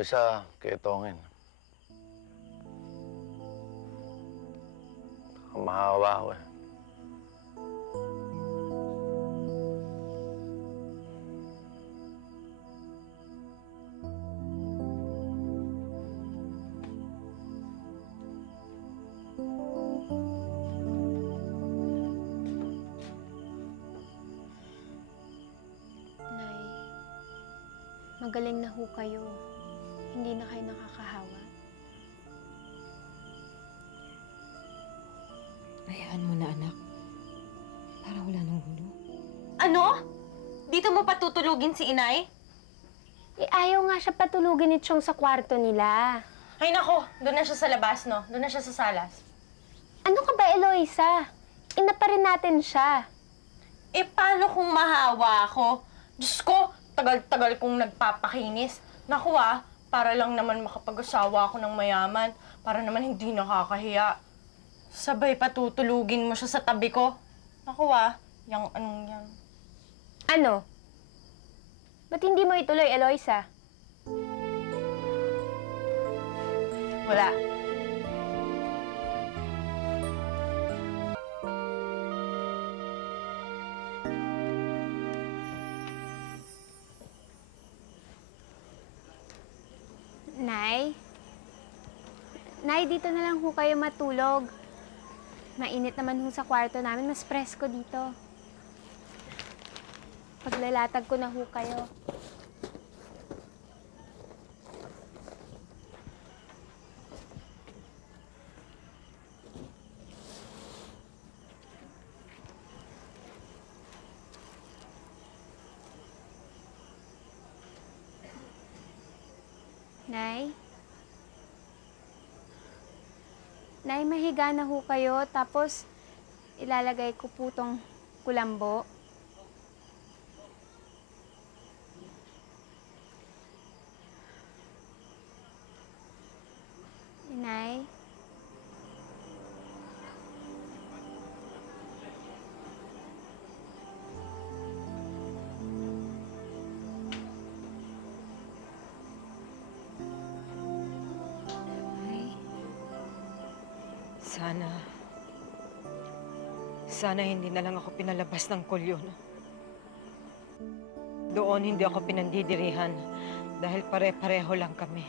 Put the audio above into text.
sabi sa kay Tongin. Mahawa ako eh. Nay, magaling na ho kayo. Hindi na kayo nakakahawa. Hayaan mo na, anak. Para wala nang gulo. Ano? Dito mo patutulugin si inay? Eh, ayaw nga siya patulugin ni Chong sa kwarto nila. Ay nako, doon na siya sa labas, no? Doon na siya sa salas. Ano ka ba, Eloisa? Ina pa rin natin siya. Eh, paano kung mahawa ako? Diyos ko, tagal-tagal kong nagpapakinis. Naku para lang naman makapag-asawa ako ng mayaman. Para naman hindi nakakahiya. Sabay patutulugin mo siya sa tabi ko. Naku yang anong yan. Ano? Ba't hindi mo ituloy, Eloisa? Wala. Nay? Nay, dito na lang ho kayo matulog. Mainit naman ho sa kwarto namin. Mas presko dito. Paglalatag ko na ho kayo. Nay? Nay, mahiga na ho kayo, tapos ilalagay ko po tong kulambo. Nay? Sana hindi na lang ako pinalabas ng kulyon. Doon hindi ako pinandidirihan dahil pare-pareho lang kami.